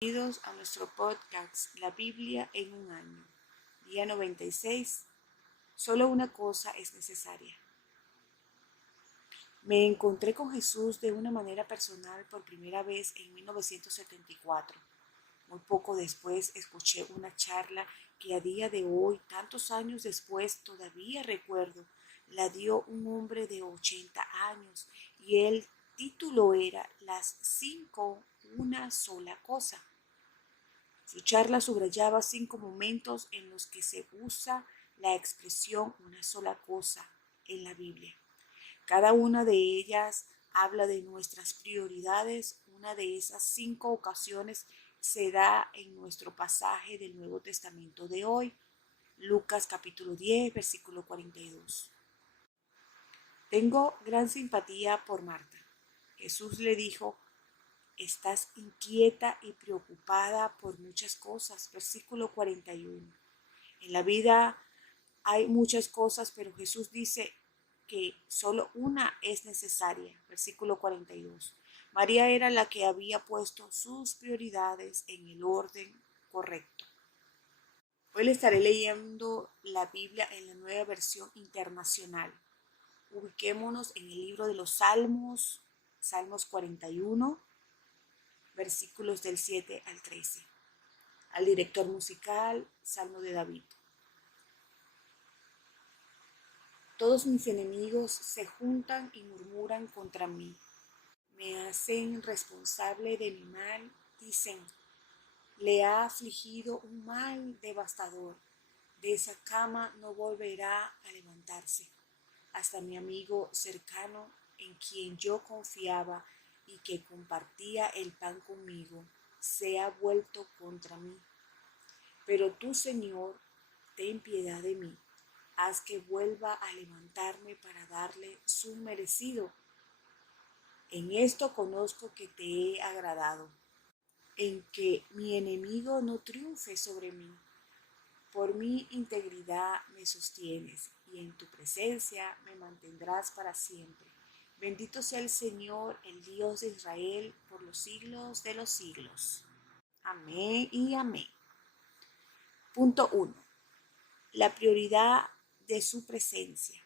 Bienvenidos a nuestro podcast La Biblia en un año, día 96. Solo una cosa es necesaria. Me encontré con Jesús de una manera personal por primera vez en 1974. Muy poco después escuché una charla que a día de hoy, tantos años después, todavía recuerdo. La dio un hombre de 80 años y el título era Las 5, una sola cosa. Su charla subrayaba 5 momentos en los que se usa la expresión una sola cosa en la Biblia. Cada una de ellas habla de nuestras prioridades. Una de esas 5 ocasiones se da en nuestro pasaje del Nuevo Testamento de hoy, Lucas capítulo 10, versículo 42. Tengo gran simpatía por Marta. Jesús le dijo: estás inquieta y preocupada por muchas cosas. Versículo 41. En la vida hay muchas cosas, pero Jesús dice que solo una es necesaria. Versículo 42. María era la que había puesto sus prioridades en el orden correcto. Hoy le estaré leyendo la Biblia en la Nueva Versión Internacional. Ubiquémonos en el libro de los Salmos, Salmos 41, versículos del 7 al 13. Al director musical, Salmo de David. Todos mis enemigos se juntan y murmuran contra mí. Me hacen responsable de mi mal. Dicen: le ha afligido un mal devastador. De esa cama no volverá a levantarse. Hasta mi amigo cercano, en quien yo confiaba y que compartía el pan conmigo, se ha vuelto contra mí. Pero tú, Señor, ten piedad de mí. Haz que vuelva a levantarme para darle su merecido. En esto conozco que te he agradado, en que mi enemigo no triunfe sobre mí. Por mi integridad me sostienes, y en tu presencia me mantendrás para siempre. Bendito sea el Señor, el Dios de Israel, por los siglos de los siglos. Amén y amén. Punto 1. La prioridad de su presencia.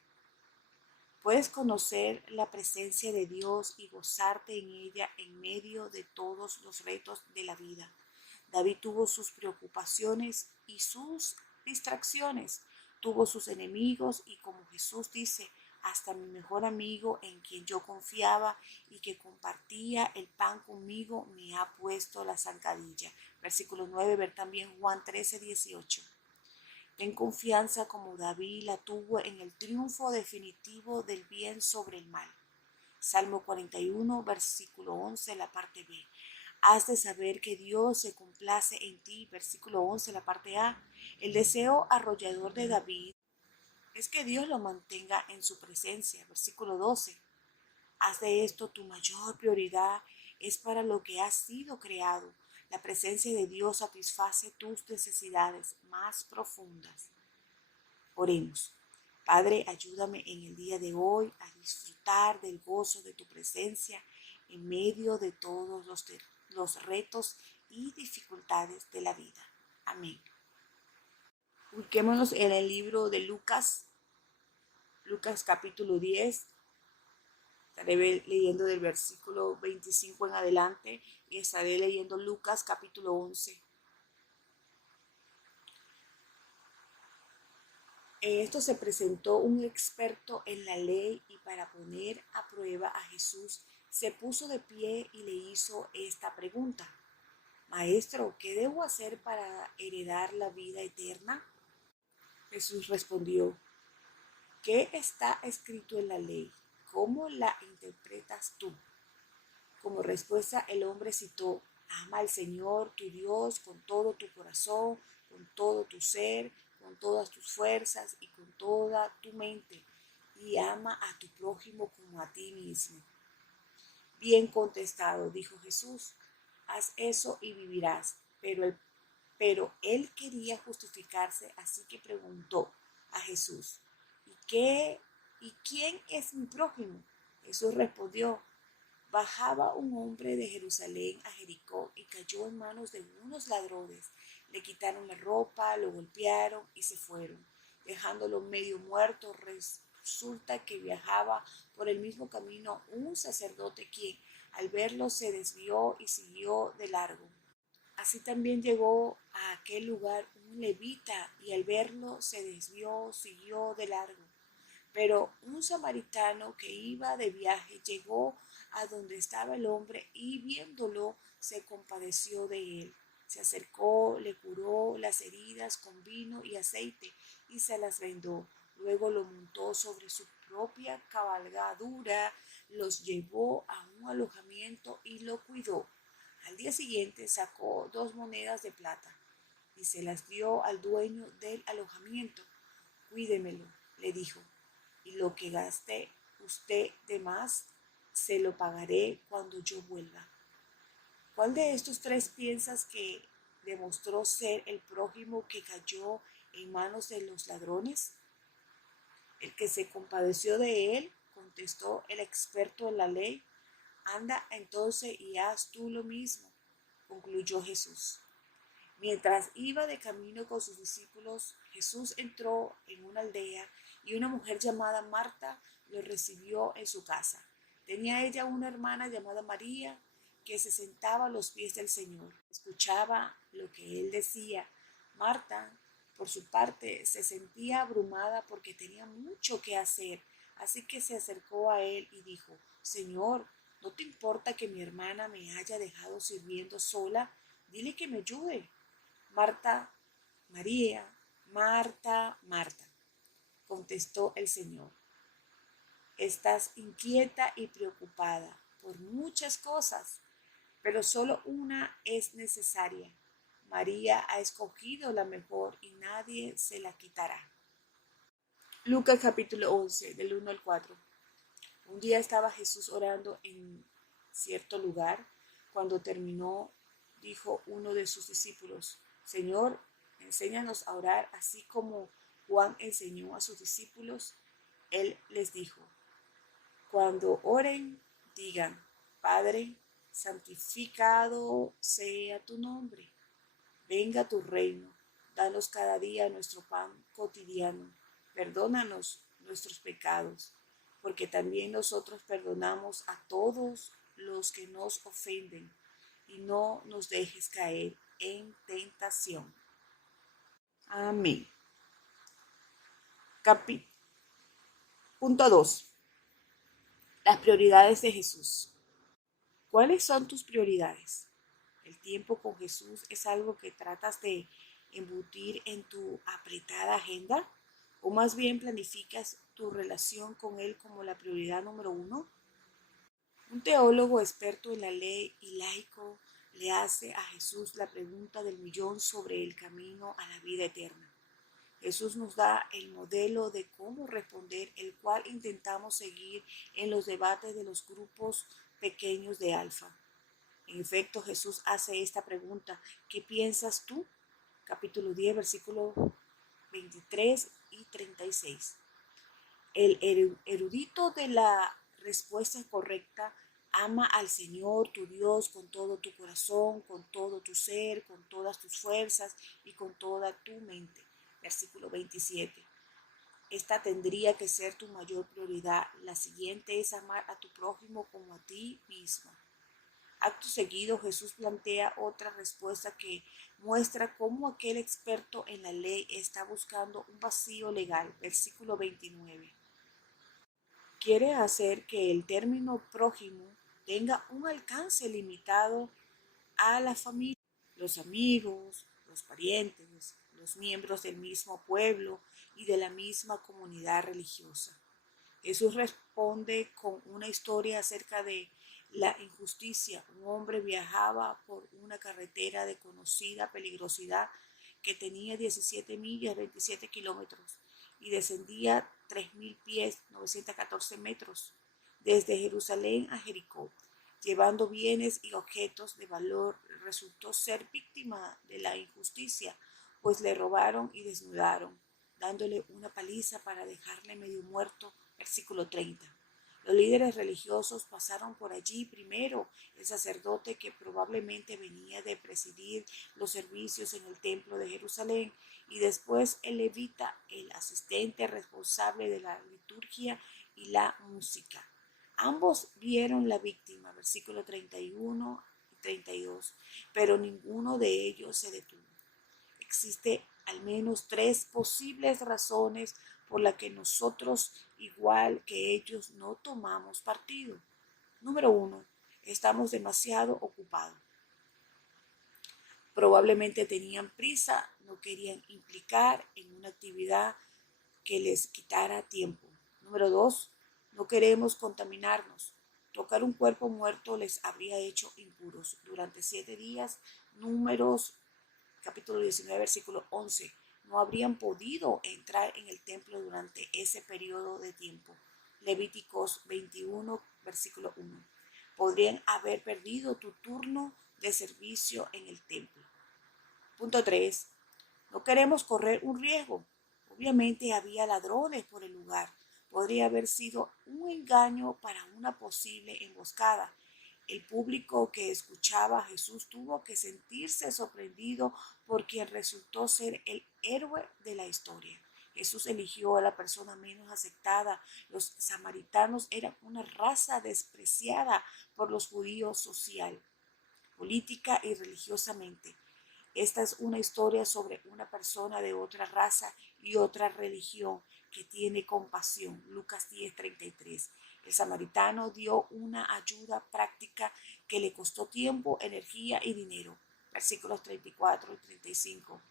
Puedes conocer la presencia de Dios y gozarte en ella en medio de todos los retos de la vida. David tuvo sus preocupaciones y sus distracciones, tuvo sus enemigos y, como Jesús dice, hasta mi mejor amigo en quien yo confiaba y que compartía el pan conmigo me ha puesto la zancadilla. Versículo 9, ver también Juan 13, 18. Ten confianza como David la tuvo en el triunfo definitivo del bien sobre el mal. Salmo 41, versículo 11, la parte B. Has de saber que Dios se complace en ti. Versículo 11, la parte A. El deseo arrollador de David es que Dios lo mantenga en su presencia. Versículo 12. Haz de esto tu mayor prioridad. Es para lo que has sido creado. La presencia de Dios satisface tus necesidades más profundas. Oremos. Padre, ayúdame en el día de hoy a disfrutar del gozo de tu presencia en medio de todos los retos y dificultades de la vida. Amén. Ubiquémonos en el libro de Lucas capítulo 10. Estaré leyendo del versículo 25 en adelante y estaré leyendo Lucas capítulo 11. En esto se presentó un experto en la ley y para poner a prueba a Jesús se puso de pie y le hizo esta pregunta: Maestro, ¿qué debo hacer para heredar la vida eterna? Jesús respondió: ¿qué está escrito en la ley? ¿Cómo la interpretas tú? Como respuesta, el hombre citó: ama al Señor tu Dios con todo tu corazón, con todo tu ser, con todas tus fuerzas y con toda tu mente, y ama a tu prójimo como a ti mismo. Bien contestado, dijo Jesús, haz eso y vivirás. Pero él quería justificarse, así que preguntó a Jesús: ¿y quién es mi prójimo? Jesús respondió: Bajaba un hombre de Jerusalén a Jericó y cayó en manos de unos ladrones. Le quitaron la ropa, lo golpearon y se fueron, dejándolo medio muerto. Resulta que viajaba por el mismo camino un sacerdote quien, al verlo, se desvió y siguió de largo. Así también llegó a aquel lugar un levita y al verlo se desvió, siguió de largo. Pero un samaritano que iba de viaje llegó a donde estaba el hombre y viéndolo se compadeció de él. Se acercó, le curó las heridas con vino y aceite y se las vendó. Luego lo montó sobre su propia cabalgadura, los llevó a un alojamiento y lo cuidó. Al día siguiente sacó 2 monedas de plata y se las dio al dueño del alojamiento. Cuídemelo, le dijo, y lo que gaste usted de más, se lo pagaré cuando yo vuelva. ¿Cuál de estos tres piensas que demostró ser el prójimo que cayó en manos de los ladrones? El que se compadeció de él, contestó el experto en la ley. Anda entonces y haz tú lo mismo, concluyó Jesús. Mientras iba de camino con sus discípulos, Jesús entró en una aldea y una mujer llamada Marta lo recibió en su casa. Tenía ella una hermana llamada María que se sentaba a los pies del Señor. Escuchaba lo que él decía. Marta, por su parte, se sentía abrumada porque tenía mucho que hacer, así que se acercó a él y dijo, Señor, ¿no te importa que mi hermana me haya dejado sirviendo sola? Dile que me ayude. Marta, María, Marta, Marta, contestó el Señor. Estás inquieta y preocupada por muchas cosas, pero solo una es necesaria. María ha escogido la mejor y nadie se la quitará. Lucas capítulo 11, del 1 al 4. Un día estaba Jesús orando en cierto lugar. Cuando terminó, dijo uno de sus discípulos, Señor, enséñanos a orar así como Juan enseñó a sus discípulos. Él les dijo, cuando oren, digan, Padre, santificado sea tu nombre. Venga tu reino. Danos cada día nuestro pan cotidiano. Perdónanos nuestros pecados, porque también nosotros perdonamos a todos los que nos ofenden. Y no nos dejes caer en tentación. Amén. Punto 2. Las prioridades de Jesús. ¿Cuáles son tus prioridades? El tiempo con Jesús es algo que tratas de embutir en tu apretada agenda, o más bien planificas tu relación con Él como la prioridad número 1. Un teólogo experto en la ley y laico le hace a Jesús la pregunta del millón sobre el camino a la vida eterna. Jesús nos da el modelo de cómo responder, el cual intentamos seguir en los debates de los grupos pequeños de Alfa. En efecto, Jesús hace esta pregunta, ¿qué piensas tú? Capítulo 10, versículos 23 y 36. El erudito de la respuesta correcta ama al Señor tu Dios con todo tu corazón, con todo tu ser, con todas tus fuerzas y con toda tu mente. Versículo 27. Esta tendría que ser tu mayor prioridad. La siguiente es amar a tu prójimo como a ti mismo. Acto seguido, Jesús plantea otra respuesta que muestra cómo aquel experto en la ley está buscando un vacío legal. Versículo 29. Quiere hacer que el término prójimo tenga un alcance limitado a la familia, los amigos, los parientes, los miembros del mismo pueblo y de la misma comunidad religiosa. Jesús responde con una historia acerca de la injusticia. Un hombre viajaba por una carretera de conocida peligrosidad que tenía 17 millas, 27 kilómetros, y descendía 3.000 pies, 914 metros, desde Jerusalén a Jericó. Llevando bienes y objetos de valor, resultó ser víctima de la injusticia, pues le robaron y desnudaron, dándole una paliza para dejarle medio muerto. Versículo 30. Los líderes religiosos pasaron por allí primero, el sacerdote que probablemente venía de presidir los servicios en el templo de Jerusalén, y después el levita, el asistente responsable de la liturgia y la música. Ambos vieron la víctima, versículo 31 y 32, pero ninguno de ellos se detuvo. Existe al menos tres posibles razones por las que nosotros, igual que ellos, no tomamos partido. Número uno, estamos demasiado ocupados. Probablemente tenían prisa, no querían implicar en una actividad que les quitara tiempo. Número dos, no queremos contaminarnos. Tocar un cuerpo muerto les habría hecho impuros. Durante 7 días, Números capítulo 19, versículo 11, no habrían podido entrar en el templo durante ese periodo de tiempo. Levíticos 21, versículo 1. Podrían haber perdido tu turno de servicio en el templo. Punto 3. No queremos correr un riesgo. Obviamente había ladrones por el lugar. Podría haber sido un engaño para una posible emboscada. El público que escuchaba a Jesús tuvo que sentirse sorprendido por quien resultó ser el héroe de la historia. Jesús eligió a la persona menos aceptada. Los samaritanos eran una raza despreciada por los judíos social, política y religiosamente. Esta es una historia sobre una persona de otra raza y otra religión que tiene compasión. Lucas 10:33. El samaritano dio una ayuda práctica que le costó tiempo, energía y dinero. Versículos 34 y 35.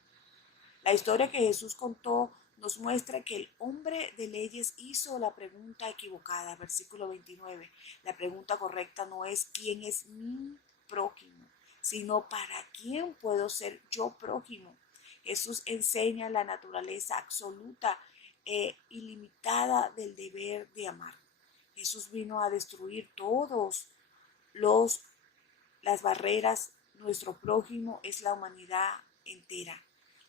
La historia que Jesús contó nos muestra que el hombre de leyes hizo la pregunta equivocada. Versículo 29. La pregunta correcta no es ¿quién es mi prójimo?, sino ¿para quién puedo ser yo prójimo? Jesús enseña la naturaleza absoluta e ilimitada del deber de amar. Jesús vino a destruir todos los las barreras. Nuestro prójimo es la humanidad entera.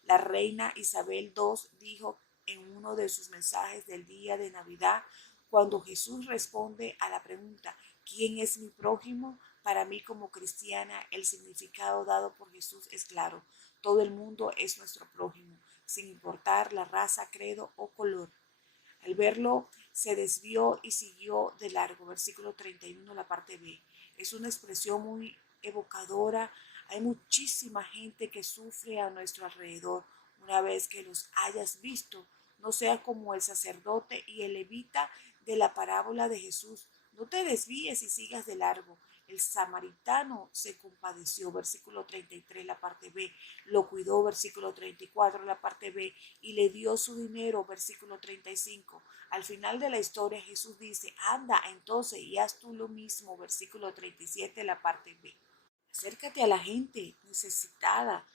La reina Isabel II dijo en uno de sus mensajes del día de Navidad, cuando Jesús responde a la pregunta ¿quién es mi prójimo? Para mí como cristiana el significado dado por Jesús es claro. Todo el mundo es nuestro prójimo, sin importar la raza, credo o color. Al verlo, se desvió y siguió de largo. Versículo 31, la parte B. Es una expresión muy evocadora. Hay muchísima gente que sufre a nuestro alrededor. Una vez que los hayas visto, no sea como el sacerdote y el levita de la parábola de Jesús. No te desvíes y sigas de largo. El samaritano se compadeció, versículo 33, la parte B. Lo cuidó, versículo 34, la parte B. Y le dio su dinero, versículo 35. Al final de la historia Jesús dice, anda entonces y haz tú lo mismo, versículo 37, la parte B. Acércate a la gente necesitada,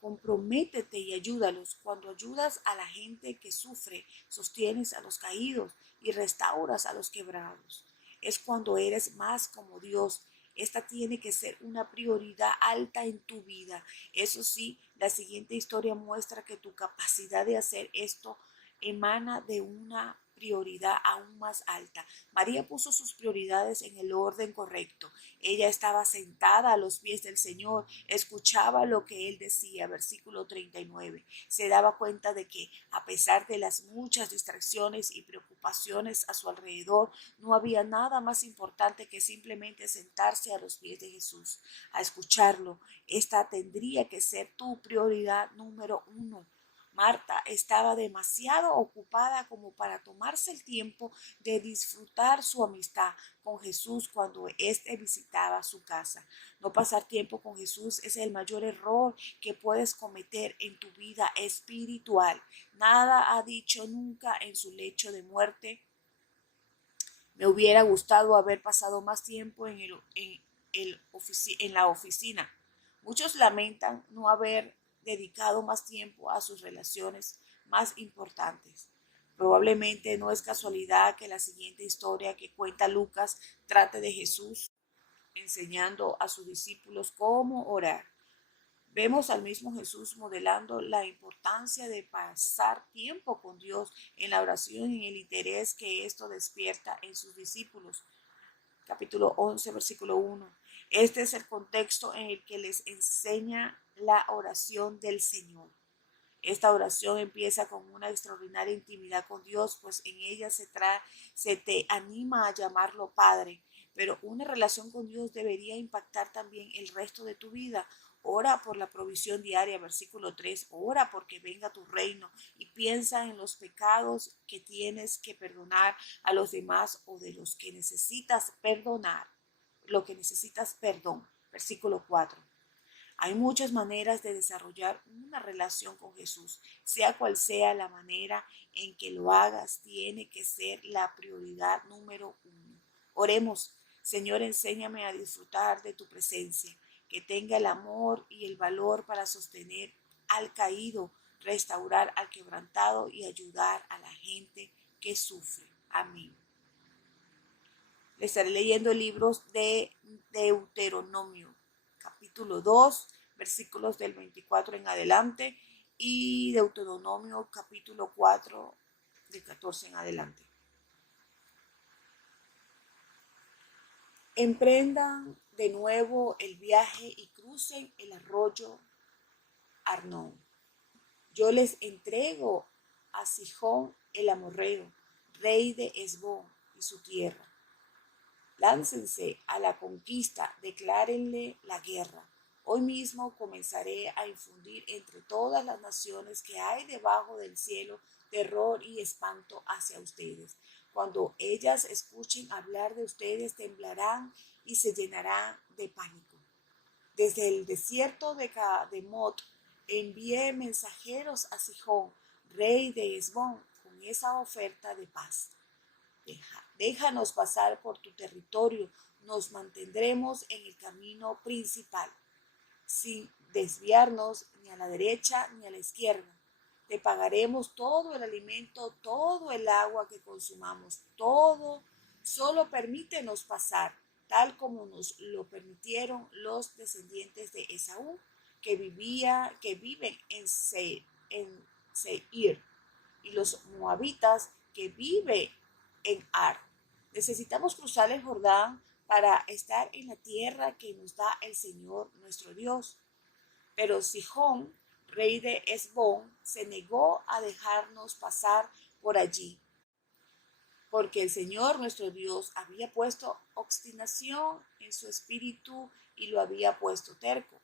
comprométete y ayúdalos. Cuando ayudas a la gente que sufre, sostienes a los caídos y restauras a los quebrados. Es cuando eres más como Dios. Esta tiene que ser una prioridad alta en tu vida. Eso sí, la siguiente historia muestra que tu capacidad de hacer esto emana de una prioridad aún más alta. María puso sus prioridades en el orden correcto. Ella estaba sentada a los pies del Señor, escuchaba lo que Él decía, versículo 39. Se daba cuenta de que, a pesar de las muchas distracciones y preocupaciones a su alrededor, no había nada más importante que simplemente sentarse a los pies de Jesús, a escucharlo. Esta tendría que ser tu prioridad número uno. Marta estaba demasiado ocupada como para tomarse el tiempo de disfrutar su amistad con Jesús cuando éste visitaba su casa. No pasar tiempo con Jesús es el mayor error que puedes cometer en tu vida espiritual. Nada ha dicho nunca en su lecho de muerte. Me hubiera gustado haber pasado más tiempo en la oficina. Muchos lamentan no haber dedicado más tiempo a sus relaciones más importantes. Probablemente no es casualidad que la siguiente historia que cuenta Lucas trate de Jesús enseñando a sus discípulos cómo orar. Vemos al mismo Jesús modelando la importancia de pasar tiempo con Dios en la oración y en el interés que esto despierta en sus discípulos. Capítulo 11, versículo 1. Este es el contexto en el que les enseña la oración del Señor. Esta oración empieza con una extraordinaria intimidad con Dios, pues en ella se te anima a llamarlo Padre. Pero una relación con Dios debería impactar también el resto de tu vida. Ora por la provisión diaria, versículo 3. Ora porque venga tu reino y piensa en los pecados que tienes que perdonar a los demás o de los que necesitas perdonar, lo que necesitas perdón. Versículo 4. Hay muchas maneras de desarrollar una relación con Jesús. Sea cual sea la manera en que lo hagas, tiene que ser la prioridad número uno. Oremos. Señor, enséñame a disfrutar de tu presencia, que tenga el amor y el valor para sostener al caído, restaurar al quebrantado y ayudar a la gente que sufre. Amén. Le estaré leyendo libros de Deuteronomio, capítulo 2, versículos del 24 en adelante, y Deuteronomio, capítulo 4, del 14 en adelante. Emprendan de nuevo el viaje y crucen el arroyo Arnón. Yo les entrego a Sihón el amorreo, rey de Hesbón y su tierra. Láncense a la conquista, declárenle la guerra. Hoy mismo comenzaré a infundir entre todas las naciones que hay debajo del cielo terror y espanto hacia ustedes. Cuando ellas escuchen hablar de ustedes, temblarán y se llenarán de pánico. Desde el desierto de Cademot envié mensajeros a Sihón, rey de Hesbón, con esa oferta de paz. Déjanos pasar por tu territorio, nos mantendremos en el camino principal, sin desviarnos ni a la derecha ni a la izquierda. Te pagaremos todo el alimento, todo el agua que consumamos, todo. Solo permítenos pasar, tal como nos lo permitieron los descendientes de Esaú, que viven en Seir, y los moabitas que viven en Ar. Necesitamos cruzar el Jordán para estar en la tierra que nos da el Señor nuestro Dios. Pero Sihón, rey de Hesbón, se negó a dejarnos pasar por allí, porque el Señor nuestro Dios había puesto obstinación en su espíritu y lo había puesto terco,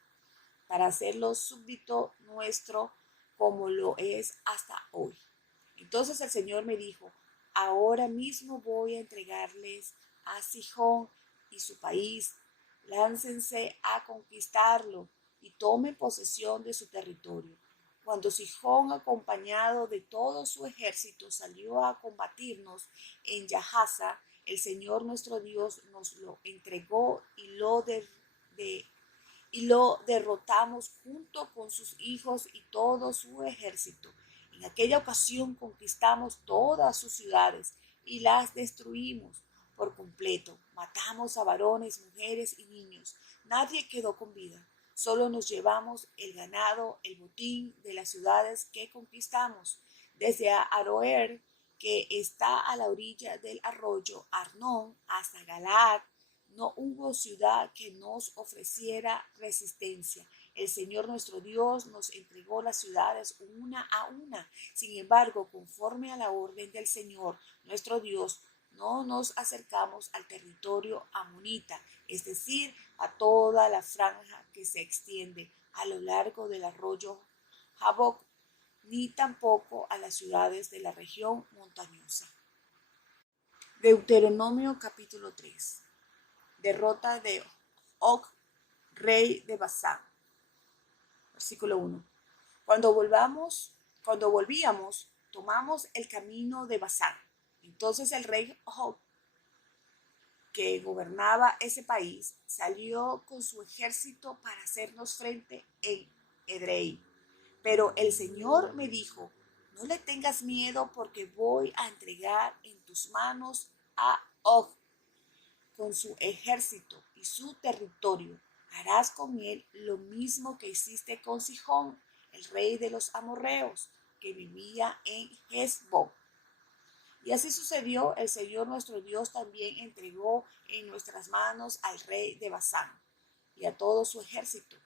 para hacerlo súbdito nuestro como lo es hasta hoy. Entonces el Señor me dijo, ahora mismo voy a entregarles a Sihón y su país. Láncense a conquistarlo y tomen posesión de su territorio. Cuando Sihón, acompañado de todo su ejército, salió a combatirnos en Yahaza, el Señor nuestro Dios nos lo entregó y lo derrotamos junto con sus hijos y todo su ejército. En aquella ocasión conquistamos todas sus ciudades y las destruimos por completo. Matamos a varones, mujeres y niños. Nadie quedó con vida. Solo nos llevamos el ganado, el botín de las ciudades que conquistamos. Desde Aroer, que está a la orilla del arroyo Arnón, hasta Galaad, no hubo ciudad que nos ofreciera resistencia. El Señor nuestro Dios nos entregó las ciudades una a una. Sin embargo, conforme a la orden del Señor nuestro Dios, no nos acercamos al territorio amonita, es decir, a toda la franja que se extiende a lo largo del arroyo Jaboc, ni tampoco a las ciudades de la región montañosa. Deuteronomio capítulo 3. Derrota de Og, rey de Basán. Versículo 1. Cuando volvíamos, tomamos el camino de Basán. Entonces el rey Og, que gobernaba ese país, salió con su ejército para hacernos frente en Edrei. Pero el Señor me dijo, no le tengas miedo porque voy a entregar en tus manos a Og con su ejército y su territorio. Harás con él lo mismo que hiciste con Sihón, el rey de los amorreos, que vivía en Hesbón. Y así sucedió, el Señor nuestro Dios también entregó en nuestras manos al rey de Basán y a todo su ejército.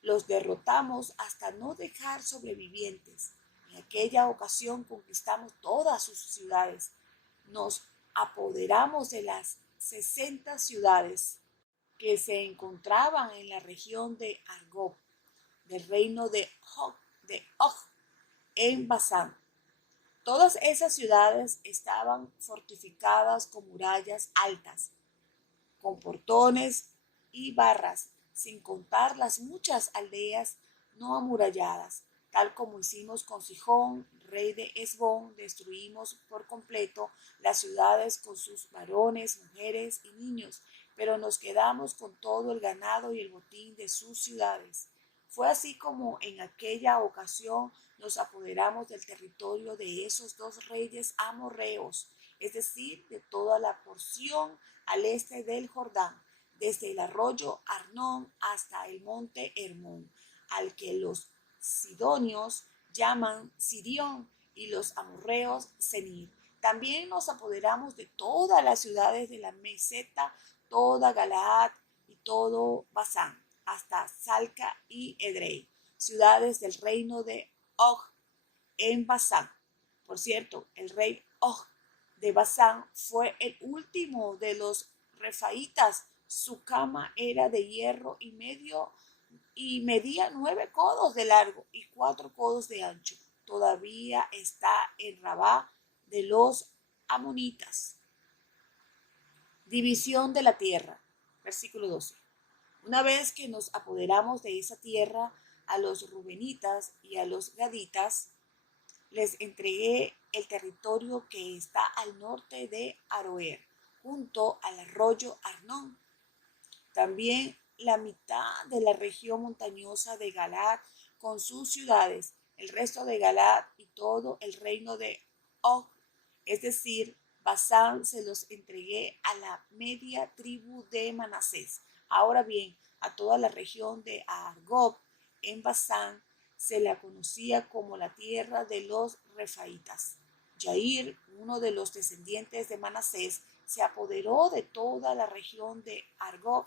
Los derrotamos hasta no dejar sobrevivientes. En aquella ocasión conquistamos todas sus ciudades. Nos apoderamos de las 60 ciudades que se encontraban en la región de Argob, del reino de Og, en Basán. Todas esas ciudades estaban fortificadas con murallas altas, con portones y barras, sin contar las muchas aldeas no amuralladas, tal como hicimos con Sihón, rey de Hesbón. Destruimos por completo las ciudades con sus varones, mujeres y niños, pero nos quedamos con todo el ganado y el botín de sus ciudades. Fue así como en aquella ocasión nos apoderamos del territorio de esos dos reyes amorreos, es decir, de toda la porción al este del Jordán, desde el arroyo Arnón hasta el monte Hermón, al que los sidonios llaman Sirión y los amorreos Senir. También nos apoderamos de todas las ciudades de la meseta, toda Galaad y todo Basán, hasta Salca y Edrei, ciudades del reino de Og en Basán. Por cierto, el rey Og de Basán fue el último de los refaitas. Su cama era de hierro y medía 9 codos de largo y 4 codos de ancho. Todavía está en Rabá de los amonitas. División de la tierra. Versículo 12. Una vez que nos apoderamos de esa tierra, a los rubenitas y a los gaditas les entregué el territorio que está al norte de Aroer, junto al arroyo Arnón. También la mitad de la región montañosa de Galaad con sus ciudades, el resto de Galaad y todo el reino de Og, es decir, Basán, se los entregué a la media tribu de Manasés. Ahora bien, a toda la región de Argob en Basán se la conocía como la tierra de los refaitas. Jair, uno de los descendientes de Manasés, se apoderó de toda la región de Argob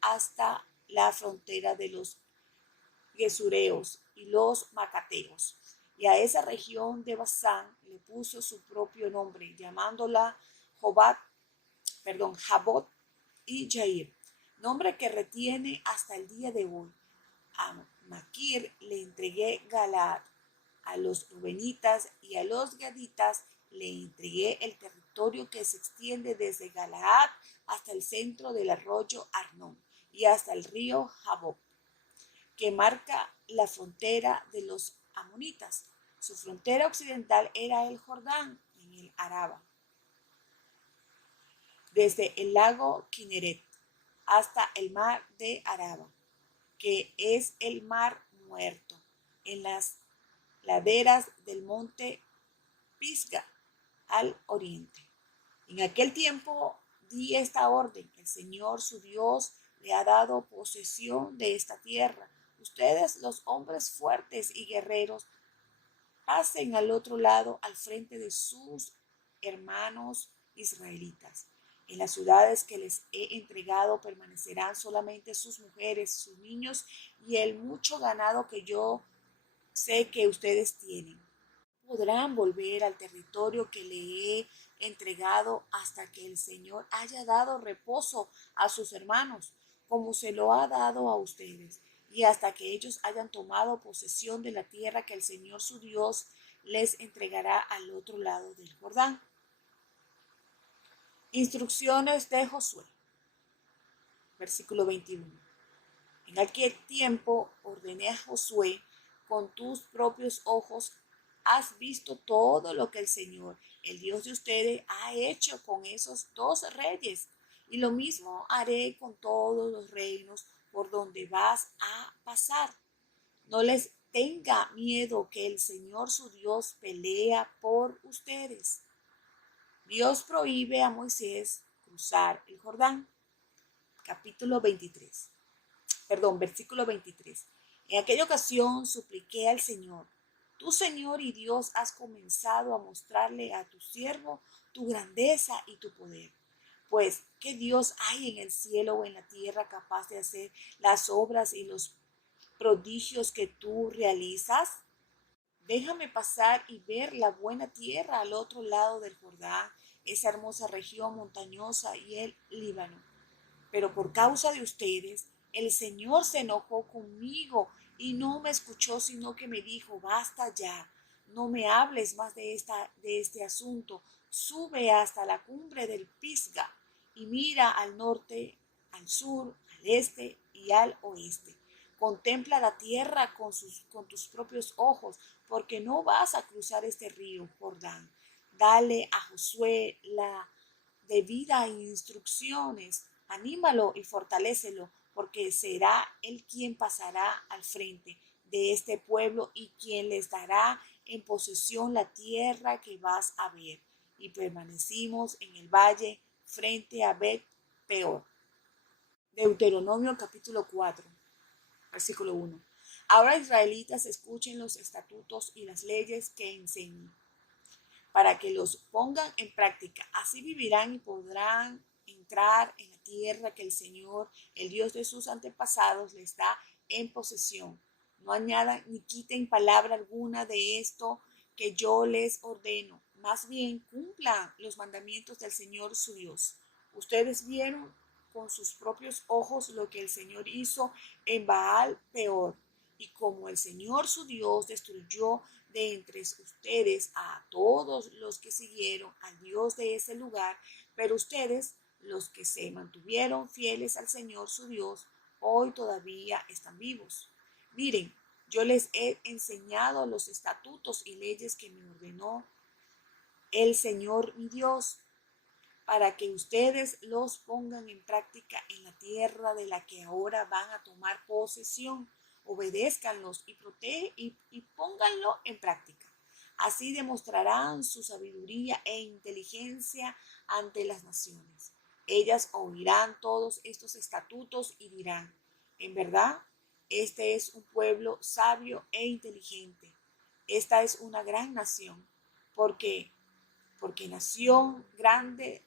hasta la frontera de los gesureos y los macateos. Y a esa región de Basán le puso su propio nombre, llamándola Jabot y Jair, nombre que retiene hasta el día de hoy. A Maquir le entregué Galaad, a los rubenitas y a los gaditas le entregué el territorio que se extiende desde Galaad hasta el centro del arroyo Arnón y hasta el río Jaboc, que marca la frontera de los amonitas. Su frontera occidental era el Jordán en el Araba, desde el lago Kineret hasta el mar de Araba, que es el mar muerto, en las laderas del monte Pisga al oriente. En aquel tiempo di esta orden: el Señor su Dios le ha dado posesión de esta tierra. Ustedes, los hombres fuertes y guerreros, pasen al otro lado al frente de sus hermanos israelitas. En las ciudades que les he entregado permanecerán solamente sus mujeres, sus niños y el mucho ganado que yo sé que ustedes tienen. Podrán volver al territorio que le he entregado hasta que el Señor haya dado reposo a sus hermanos, como se lo ha dado a ustedes, y hasta que ellos hayan tomado posesión de la tierra que el Señor su Dios les entregará al otro lado del Jordán. Instrucciones de Josué. Versículo 21. En aquel tiempo ordené a Josué: con tus propios ojos has visto todo lo que el Señor, el Dios de ustedes, ha hecho con esos dos reyes, y lo mismo haré con todos los reinos por donde vas a pasar. No les tenga miedo, que el Señor su Dios pelea por ustedes. Dios prohíbe a Moisés cruzar el Jordán. Capítulo 23. versículo 23. En aquella ocasión supliqué al Señor: tú, Señor y Dios, has comenzado a mostrarle a tu siervo tu grandeza y tu poder. Pues, ¿qué Dios hay en el cielo o en la tierra capaz de hacer las obras y los prodigios que tú realizas? Déjame pasar y ver la buena tierra al otro lado del Jordán, esa hermosa región montañosa y el Líbano. Pero por causa de ustedes, el Señor se enojó conmigo y no me escuchó, sino que me dijo: basta ya, no me hables más de este asunto. Sube hasta la cumbre del Pisga y mira al norte, al sur, al este y al oeste. Contempla la tierra con tus propios ojos, porque no vas a cruzar este río Jordán. Dale a Josué la debidas instrucciones, anímalo y fortalécelo, porque será él quien pasará al frente de este pueblo y quien les dará en posesión la tierra que vas a ver. Y permanecimos en el valle frente a Bet Peor. Deuteronomio capítulo 4, versículo 1. Ahora, israelitas, escuchen los estatutos y las leyes que enseño, para que los pongan en práctica. Así vivirán y podrán entrar en la tierra que el Señor, el Dios de sus antepasados, les da en posesión. No añadan ni quiten palabra alguna de esto que yo les ordeno. Más bien cumplan los mandamientos del Señor su Dios. Ustedes vieron con sus propios ojos lo que el Señor hizo en Baal Peor, y como el Señor su Dios destruyó de entre ustedes a todos los que siguieron al Dios de ese lugar, pero ustedes, los que se mantuvieron fieles al Señor su Dios, hoy todavía están vivos. Miren, yo les he enseñado los estatutos y leyes que me ordenó el Señor mi Dios, para que ustedes los pongan en práctica en la tierra de la que ahora van a tomar posesión. Obedézcanlos y pónganlo en práctica. Así demostrarán su sabiduría e inteligencia ante las naciones. Ellas oirán todos estos estatutos y dirán: en verdad, este es un pueblo sabio e inteligente. Esta es una gran nación, porque nación grande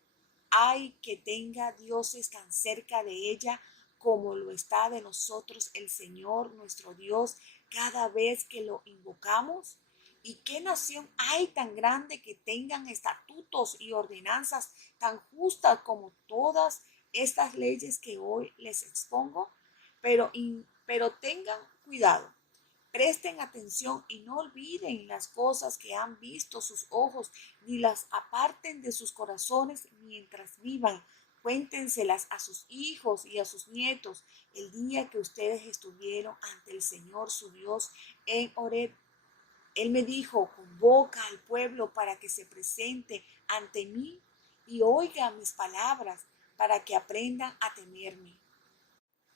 hay que tenga dioses tan cerca de ella como lo está de nosotros el Señor nuestro Dios cada vez que lo invocamos. ¿Y qué nación hay tan grande que tengan estatutos y ordenanzas tan justas como todas estas leyes que hoy les expongo? Pero tengan cuidado. Presten atención y no olviden las cosas que han visto sus ojos, ni las aparten de sus corazones mientras vivan. Cuéntenselas a sus hijos y a sus nietos el día que ustedes estuvieron ante el Señor su Dios en Horeb. Él me dijo: convoca al pueblo para que se presente ante mí y oiga mis palabras, para que aprendan a temerme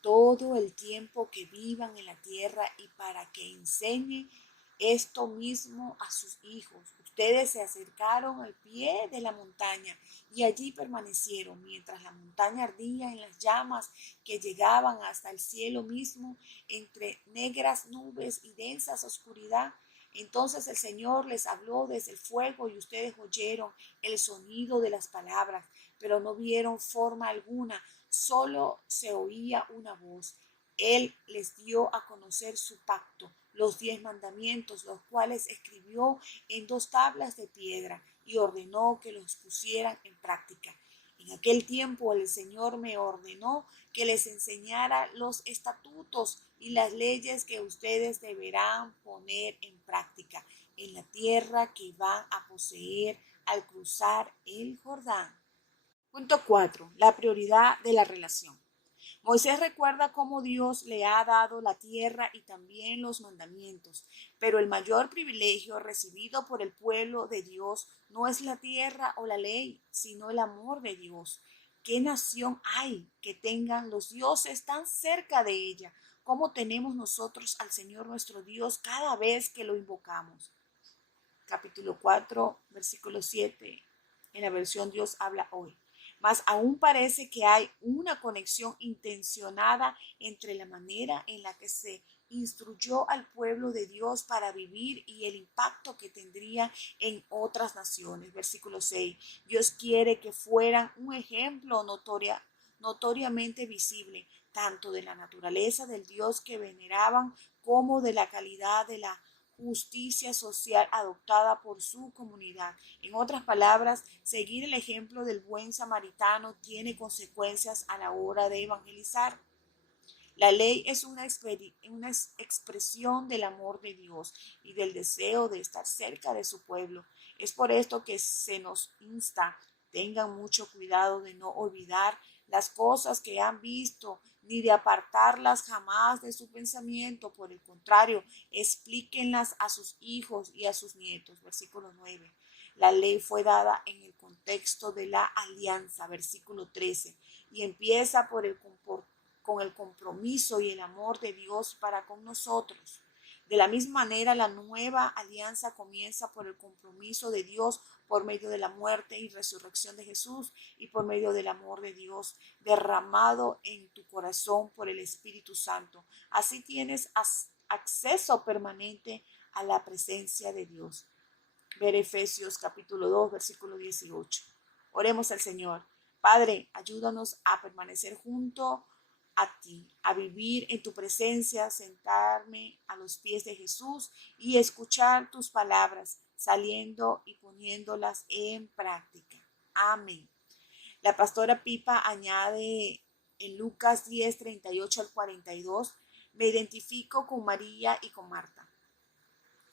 todo el tiempo que vivan en la tierra y para que enseñen esto mismo a sus hijos. Ustedes se acercaron al pie de la montaña y allí permanecieron mientras la montaña ardía en las llamas que llegaban hasta el cielo mismo, entre negras nubes y densas oscuridad. Entonces el Señor les habló desde el fuego y ustedes oyeron el sonido de las palabras, pero no vieron forma alguna. Solo se oía una voz. Él les dio a conocer su pacto, los 10 mandamientos, los cuales escribió en 2 tablas de piedra y ordenó que los pusieran en práctica. En aquel tiempo el Señor me ordenó que les enseñara los estatutos y las leyes que ustedes deberán poner en práctica en la tierra que van a poseer al cruzar el Jordán. Punto 4. La prioridad de la relación. Moisés recuerda cómo Dios le ha dado la tierra y también los mandamientos, pero el mayor privilegio recibido por el pueblo de Dios no es la tierra o la ley, sino el amor de Dios. ¿Qué nación hay que tengan los dioses tan cerca de ella como tenemos nosotros al Señor nuestro Dios cada vez que lo invocamos? Capítulo 4, versículo 7, en la versión Dios habla hoy. mas aún parece que hay una conexión intencionada entre la manera en la que se instruyó al pueblo de Dios para vivir y el impacto que tendría en otras naciones. Versículo 6. Dios quiere que fueran un ejemplo notoriamente visible, tanto de la naturaleza del Dios que veneraban como de la calidad de la justicia social adoptada por su comunidad. En otras palabras, seguir el ejemplo del buen samaritano tiene consecuencias a la hora de evangelizar. La ley es una expresión del amor de Dios y del deseo de estar cerca de su pueblo. Es por esto que se nos insta, tengan mucho cuidado de no olvidar las cosas que han visto, ni de apartarlas jamás de su pensamiento. Por el contrario, explíquenlas a sus hijos y a sus nietos. Versículo 9. La ley fue dada en el contexto de la alianza, versículo 13, y empieza con el compromiso y el amor de Dios para con nosotros. De la misma manera, la nueva alianza comienza por el compromiso de Dios por medio de la muerte y resurrección de Jesús y por medio del amor de Dios derramado en tu corazón por el Espíritu Santo. Así tienes acceso permanente a la presencia de Dios. Ver Efesios capítulo 2, versículo 18. Oremos al Señor. Padre, ayúdanos a permanecer junto a ti, a vivir en tu presencia, sentarme a los pies de Jesús y escuchar tus palabras, saliendo y poniéndolas en práctica. Amén. La pastora Pipa añade en Lucas 10, 38 al 42, me identifico con María y con Marta.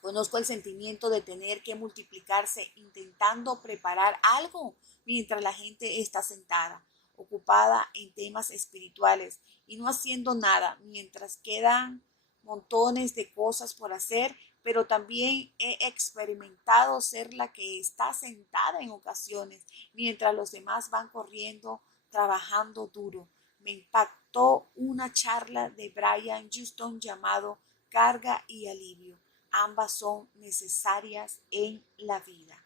Conozco el sentimiento de tener que multiplicarse intentando preparar algo mientras la gente está sentada, ocupada en temas espirituales y no haciendo nada, mientras quedan montones de cosas por hacer, pero también he experimentado ser la que está sentada en ocasiones, mientras los demás van corriendo, trabajando duro. Me impactó una charla de Brian Houston llamado Carga y Alivio. Ambas son necesarias en la vida.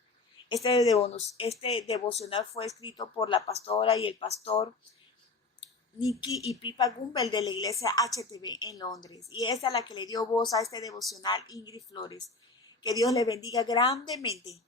Este devocional fue escrito por la pastora y el pastor Nicky y Pipa Gumbel de la iglesia HTV en Londres. Y esta es la que le dio voz a este devocional, Ingrid Flores. Que Dios le bendiga grandemente.